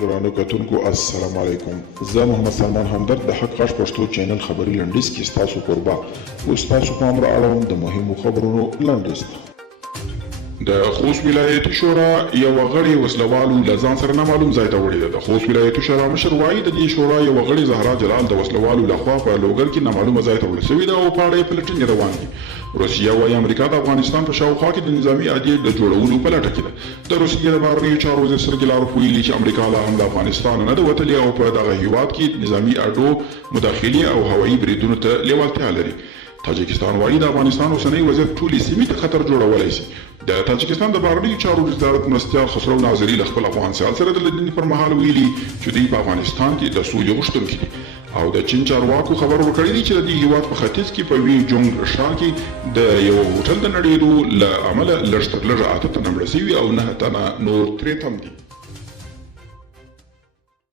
ګرانو کتونکو السلام علیکم. زه محمد سلمان همدرد د حق غږ پښتو چینل خبري لنډیز کې ستاسو کوربه اوس تاسو پام را اړوم د مهمو خبرونو لنډیز ته. د خوست ولایتي شورا یو غړي وسلوالو له ځان سره نامعلوم ځای ته وړي ده. د خوست ولایتي شورا مشر وایي د دې شورا یو غړي زهرا جلال د وسلوالو لخوا په لوګر کې نامعلومه ځای ته وړل شوې ده او په اړه یې پلټنې روان دي. روسیه وايي امریکا د افغانستان په شاوخوا کې د نظامي عدلیې د جوړولو په لټه کې ده. د روسیې د بهرنیو چارو وزیر سرګي لاروف ویلي چې امریکا لا هم د افغانستان نه ده وتلې او په دغه هیواد کې نظامي اډو مداخلې او هوایي بریدونو ته لیوالتیا لري. تاجکستان وايي د افغانستان اوسنی وضعیت ټولې سیمې ته خطر جوړولی شي. د تاجکستان د بهرنیو چارو وزارت مرستیال خسرو ناظري له خپل افغان سیال سره د لیدنې پر مهال ویلي چې دوی په افغانستان کې د سولې غوښتونکي دي او د چین چارواکو خبر ورکړی دی چې د دې هیواد په ختیځ کې په وی جونګ ښار کې د یو هوټل د نړېدو له امله لږ تر لږه 8 تنه مړه شوي او 9 تنه نور ترې تم دي.